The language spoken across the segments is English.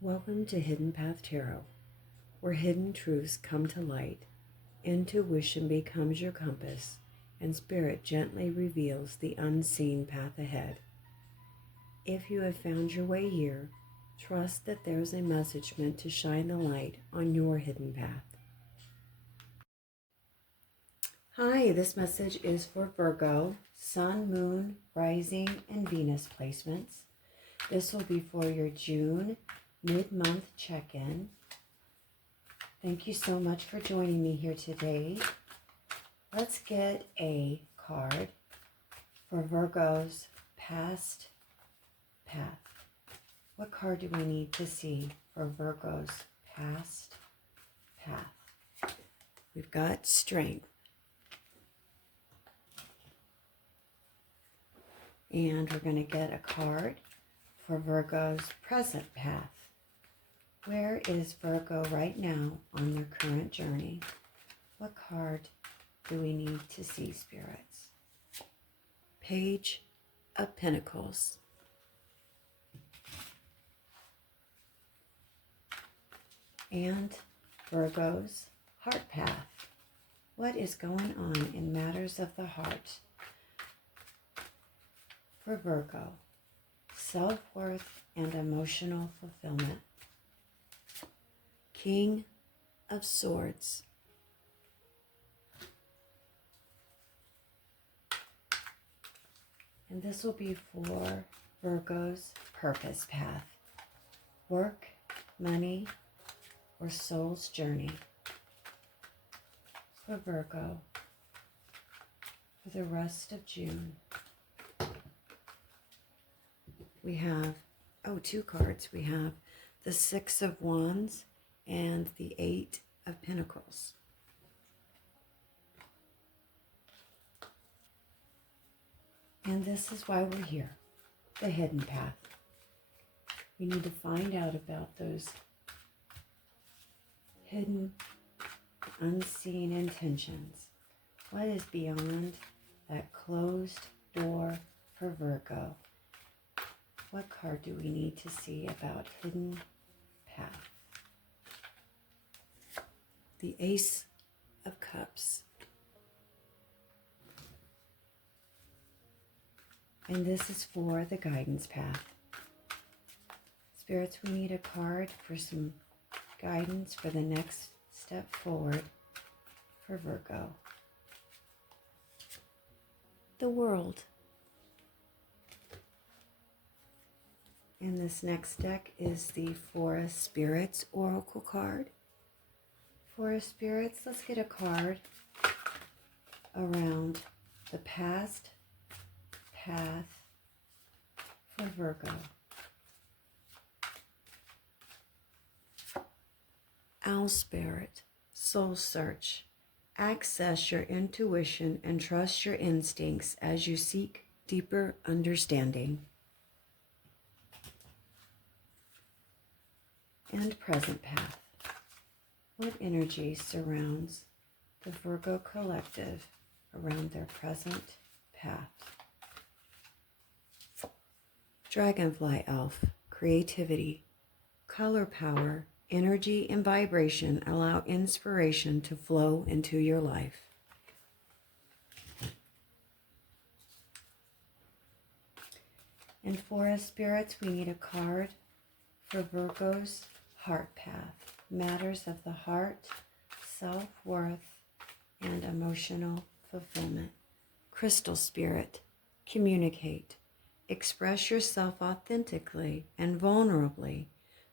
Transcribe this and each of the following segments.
Welcome to Hidden Path Tarot, where hidden truths come to light, intuition becomes your compass, and spirit gently reveals the unseen path ahead. If you have found your way here, trust that there's a message meant to shine the light on your hidden path. Hi, this message is for Virgo, Sun, Moon, Rising, and Venus placements. This will be for your June mid-month check-in. Thank you so much for joining me here today. Let's get a card for Virgo's past path. What card do we need to see for Virgo's past path? We've got Strength. And we're going to get a card for Virgo's present path. Where is Virgo right now on their current journey? What card do we need to see, spirits? Page of Pentacles. And Virgo's heart path. What is going on in matters of the heart for Virgo? Self-worth and emotional fulfillment. King of Swords. And this will be for Virgo's purpose path. Work, money, or soul's journey. For Virgo, for the rest of June. We have, two cards. We have the Six of Wands and the Eight of Pentacles. And this is why we're here, the hidden path. We need to find out about those hidden, unseen intentions. What is beyond that closed door for Virgo? What card do we need to see about hidden path? The Ace of Cups. And this is for the guidance path. Spirits, we need a card for some guidance for the next step forward for Virgo. The World. And this next deck is the Forest Spirits Oracle card. Forest Spirits, let's get a card around the past path for Virgo. Owl Spirit, Soul Search. Access your intuition and trust your instincts as you seek deeper understanding. And Present Path. What energy surrounds the Virgo collective around their present path? Dragonfly Elf, creativity, color power, energy, and vibration allow inspiration to flow into your life. And Forest Spirits, we need a card for Virgo's heart path. Matters of the heart, self-worth, and emotional fulfillment. Crystal Spirit, communicate. Express yourself authentically and vulnerably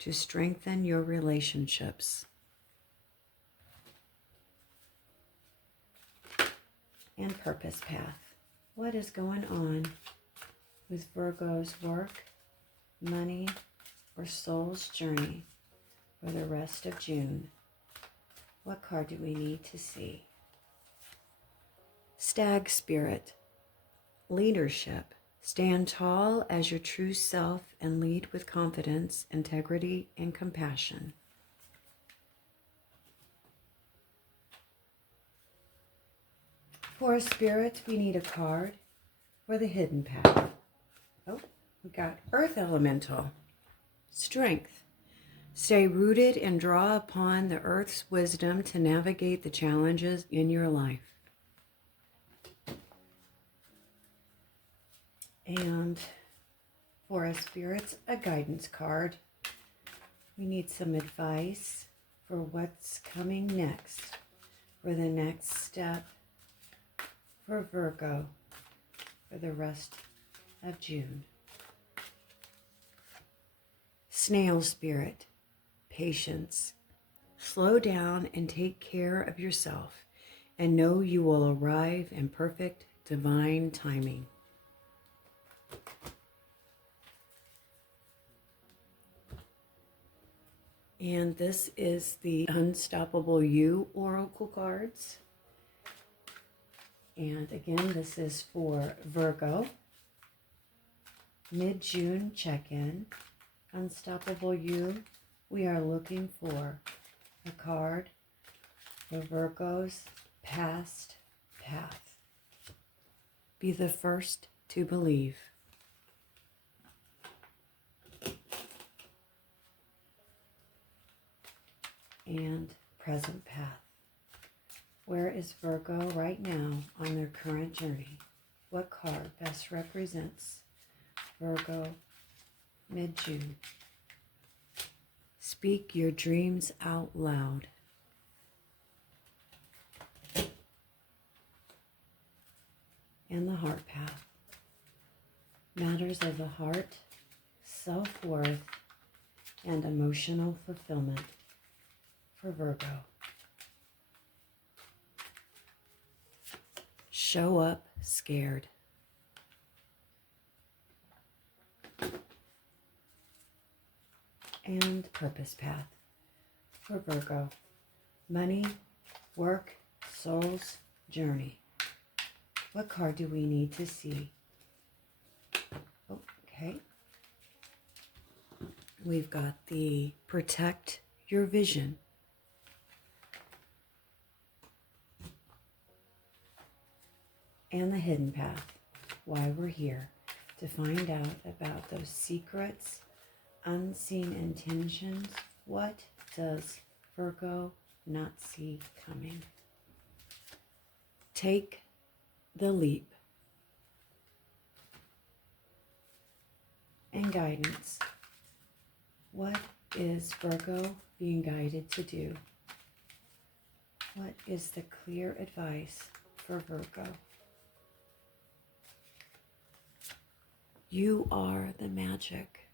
to strengthen your relationships. And Purpose Path. What is going on with Virgo's work, money, or soul's journey for the rest of June? What card do we need to see? Stag Spirit, leadership. Stand tall as your true self and lead with confidence, integrity, and compassion. For Spirit, we need a card for the hidden path. Oh, we got Earth Elemental. Strength. Stay rooted and draw upon the earth's wisdom to navigate the challenges in your life. And for a Spirit's a guidance card. We need some advice for what's coming next, for the next step for Virgo for the rest of June. Snail Spirit, patience. Slow down and take care of yourself, and know you will arrive in perfect divine timing. And this is the Unstoppable You Oracle cards. And again, this is for Virgo. Mid-June check-in. Unstoppable You. We are looking for a card for Virgo's past path. Be the first to believe. And present path. Where is Virgo right now on their current journey? What card best represents Virgo mid-June? Speak your dreams out loud. And the heart path. Matters of the heart, self-worth, and emotional fulfillment for Virgo. Show up scared. And purpose path for Virgo. Money, work, soul's journey. What card do we need to see? Okay. We've got the protect your vision. And the hidden path, why we're here, to find out about those secrets, unseen intentions. What does Virgo not see coming? Take the leap. And guidance. What is Virgo being guided to do? What is the clear advice for Virgo? You are the magic.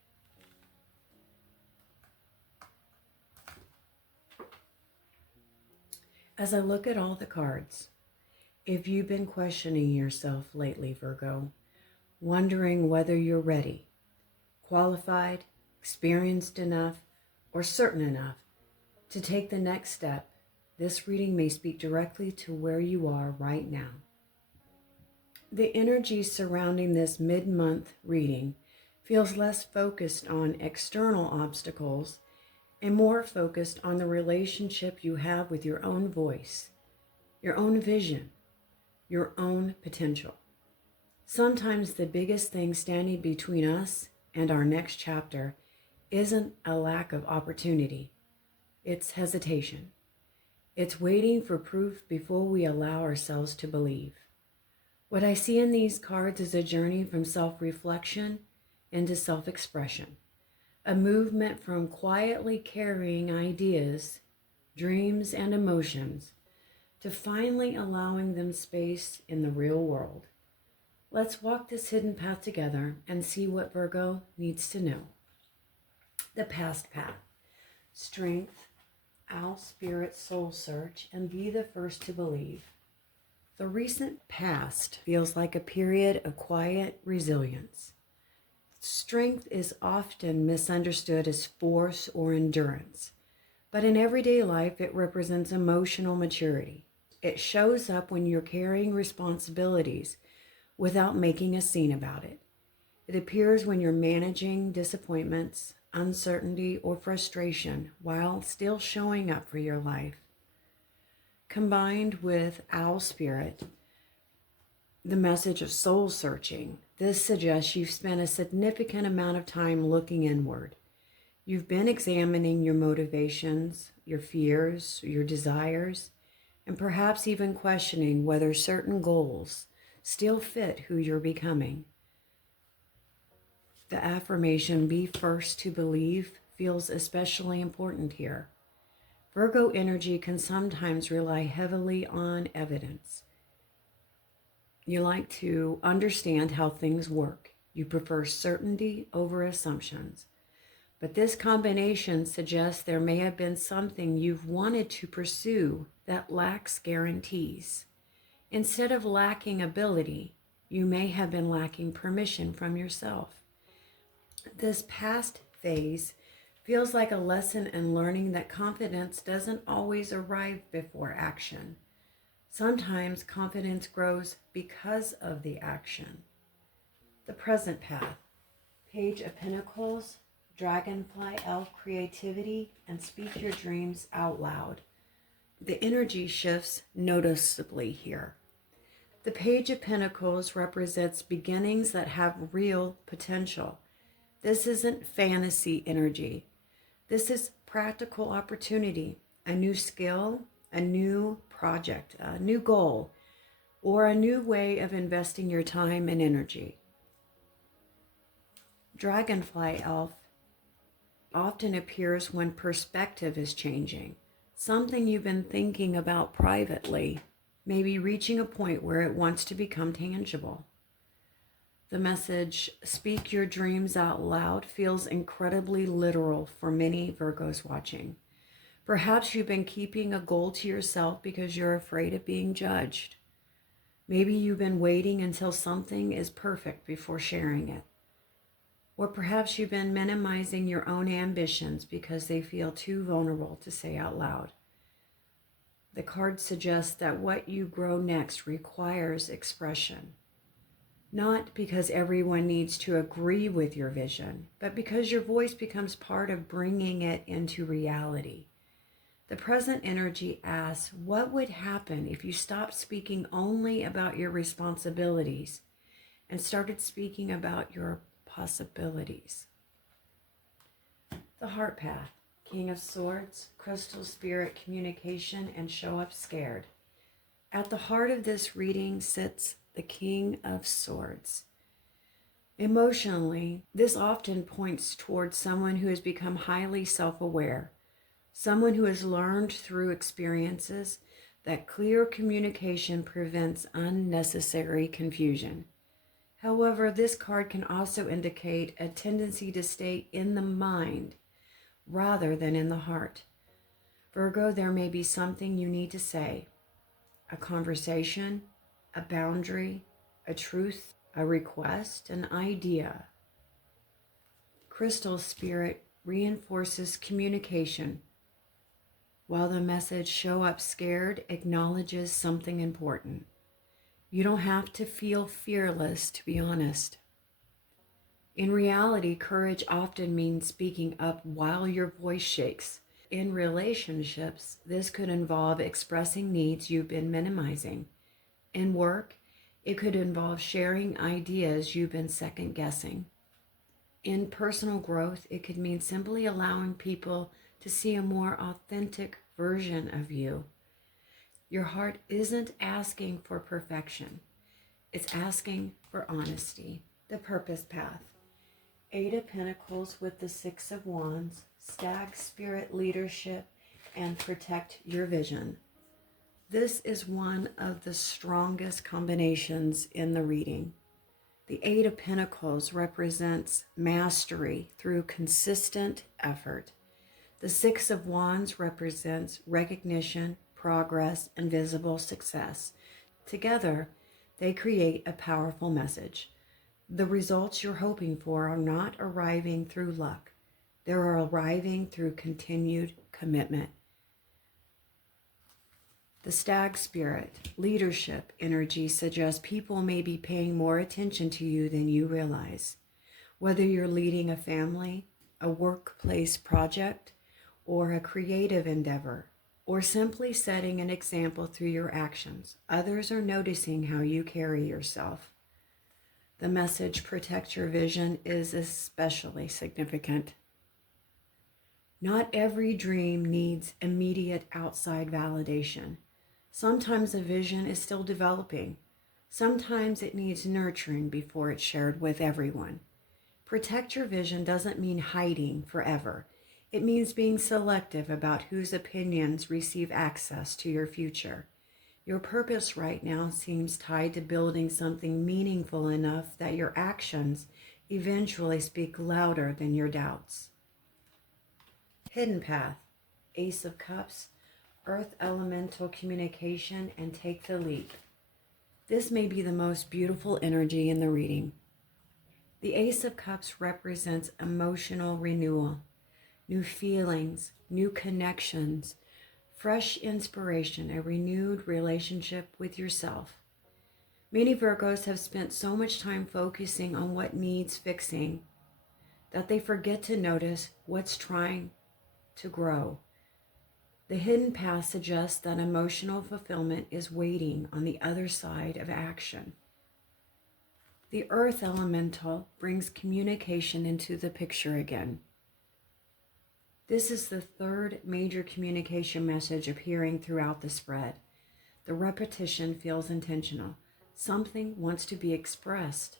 As I look at all the cards, if you've been questioning yourself lately, Virgo, wondering whether you're ready, qualified, experienced enough, or certain enough to take the next step, this reading may speak directly to where you are right now. The energy surrounding this mid-month reading feels less focused on external obstacles and more focused on the relationship you have with your own voice, your own vision, your own potential. Sometimes the biggest thing standing between us and our next chapter isn't a lack of opportunity. It's hesitation. It's waiting for proof before we allow ourselves to believe. What I see in these cards is a journey from self-reflection into self-expression, a movement from quietly carrying ideas, dreams, and emotions to finally allowing them space in the real world. Let's walk this hidden path together and see what Virgo needs to know. The past path. Strength, owl spirit, soul search, and be the first to believe. The recent past feels like a period of quiet resilience. Strength is often misunderstood as force or endurance, but in everyday life it represents emotional maturity. It shows up when you're carrying responsibilities without making a scene about it. It appears when you're managing disappointments, uncertainty, or frustration while still showing up for your life. Combined with owl spirit, the message of soul searching, this suggests you've spent a significant amount of time looking inward. You've been examining your motivations, your fears, your desires, and perhaps even questioning whether certain goals still fit who you're becoming. The affirmation, "be first to believe," feels especially important here. Virgo energy can sometimes rely heavily on evidence. You like to understand how things work. You prefer certainty over assumptions. But this combination suggests there may have been something you've wanted to pursue that lacks guarantees. Instead of lacking ability, you may have been lacking permission from yourself. This past phase feels like a lesson in learning that confidence doesn't always arrive before action. Sometimes confidence grows because of the action. The present path. Page of Pentacles, Dragonfly, Elf, Creativity, and Speak Your Dreams Out Loud. The energy shifts noticeably here. The Page of Pentacles represents beginnings that have real potential. This isn't fantasy energy. This is practical opportunity, a new skill, a new project, a new goal, or a new way of investing your time and energy. Dragonfly Elf often appears when perspective is changing. Something you've been thinking about privately may be reaching a point where it wants to become tangible. The message, "Speak Your Dreams Out Loud," feels incredibly literal for many Virgos watching. Perhaps you've been keeping a goal to yourself because you're afraid of being judged. Maybe you've been waiting until something is perfect before sharing it. Or perhaps you've been minimizing your own ambitions because they feel too vulnerable to say out loud. The card suggests that what you grow next requires expression. Not because everyone needs to agree with your vision, but because your voice becomes part of bringing it into reality. The present energy asks, what would happen if you stopped speaking only about your responsibilities and started speaking about your possibilities? The Heart Path, King of Swords, Crystal Spirit Communication, and Show Up Scared. At the heart of this reading sits the King of Swords. Emotionally, this often points towards someone who has become highly self-aware, someone who has learned through experiences that clear communication prevents unnecessary confusion. However, this card can also indicate a tendency to stay in the mind rather than in the heart. Virgo, there may be something you need to say, a conversation, a boundary, a truth, a request, an idea. Crystal Spirit reinforces communication, while the message "Show Up Scared" acknowledges something important. You don't have to feel fearless to be honest. In reality, courage often means speaking up while your voice shakes. In relationships, this could involve expressing needs you've been minimizing. In work, it could involve sharing ideas you've been second guessing. In personal growth, it could mean simply allowing people to see a more authentic version of you. Your heart isn't asking for perfection. It's asking for honesty. The Purpose Path. 8 of Pentacles with the 6 of Wands. Stag Spirit Leadership and Protect Your Vision. This is one of the strongest combinations in the reading. The 8 of Pentacles represents mastery through consistent effort. The 6 of Wands represents recognition, progress, and visible success. Together, they create a powerful message. The results you're hoping for are not arriving through luck. They're arriving through continued commitment. The Stag Spirit Leadership energy suggests people may be paying more attention to you than you realize. Whether you're leading a family, a workplace project, or a creative endeavor, or simply setting an example through your actions, others are noticing how you carry yourself. The message "Protect Your Vision" is especially significant. Not every dream needs immediate outside validation. Sometimes a vision is still developing. Sometimes it needs nurturing before it's shared with everyone. Protect your vision doesn't mean hiding forever. It means being selective about whose opinions receive access to your future. Your purpose right now seems tied to building something meaningful enough that your actions eventually speak louder than your doubts. Hidden path, Ace of Cups, Earth elemental communication, and take the leap. This may be the most beautiful energy in the reading. The Ace of Cups represents emotional renewal, new feelings, new connections, fresh inspiration, a renewed relationship with yourself. Many Virgos have spent so much time focusing on what needs fixing that they forget to notice what's trying to grow. The hidden path suggests that emotional fulfillment is waiting on the other side of action. The Earth Elemental brings communication into the picture again. This is the third major communication message appearing throughout the spread. The repetition feels intentional. Something wants to be expressed.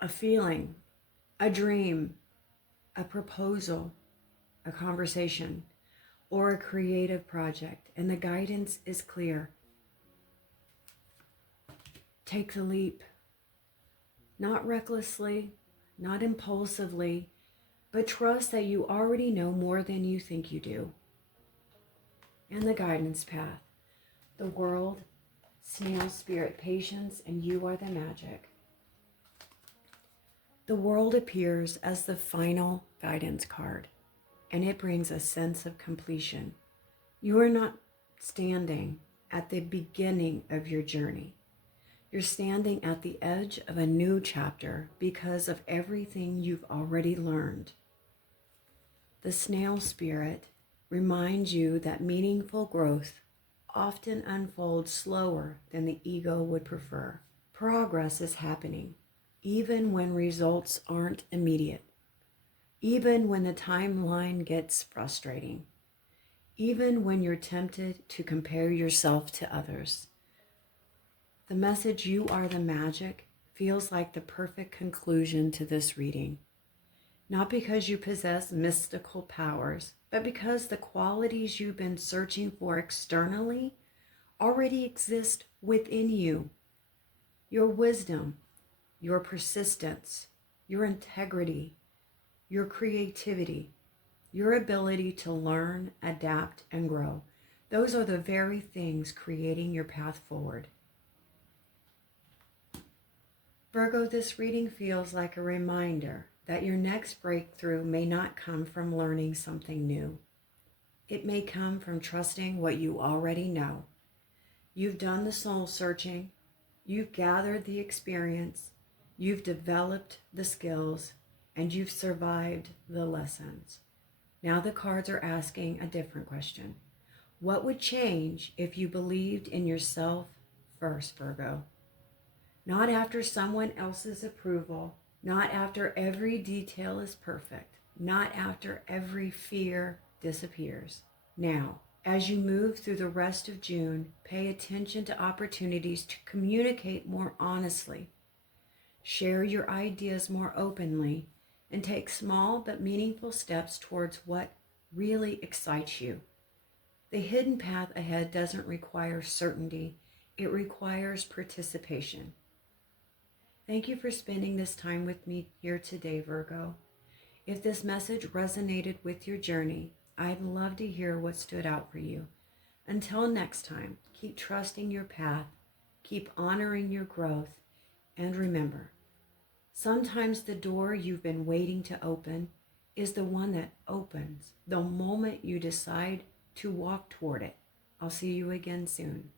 A feeling, a dream, a proposal, a conversation, or a creative project, and the guidance is clear. Take the leap. Not recklessly, not impulsively, but trust that you already know more than you think you do. And the guidance path, the world, snail spirit, patience, and you are the magic. The world appears as the final guidance card, and it brings a sense of completion. You are not standing at the beginning of your journey. You're standing at the edge of a new chapter because of everything you've already learned. The snail spirit reminds you that meaningful growth often unfolds slower than the ego would prefer. Progress is happening, even when results aren't immediate, even when the timeline gets frustrating, even when you're tempted to compare yourself to others. The message, you are the magic, feels like the perfect conclusion to this reading. Not because you possess mystical powers, but because the qualities you've been searching for externally already exist within you. Your wisdom, your persistence, your integrity, your creativity, your ability to learn, adapt, and grow. Those are the very things creating your path forward. Virgo, this reading feels like a reminder that your next breakthrough may not come from learning something new. It may come from trusting what you already know. You've done the soul searching, you've gathered the experience, you've developed the skills, and you've survived the lessons. Now the cards are asking a different question. What would change if you believed in yourself first, Virgo? Not after someone else's approval, not after every detail is perfect, not after every fear disappears. Now, as you move through the rest of June, pay attention to opportunities to communicate more honestly, share your ideas more openly, and take small but meaningful steps towards what really excites you. The hidden path ahead doesn't require certainty, it requires participation. Thank you for spending this time with me here today, Virgo. If this message resonated with your journey, I'd love to hear what stood out for you. Until next time, keep trusting your path, keep honoring your growth, and remember, sometimes the door you've been waiting to open is the one that opens the moment you decide to walk toward it. I'll see you again soon.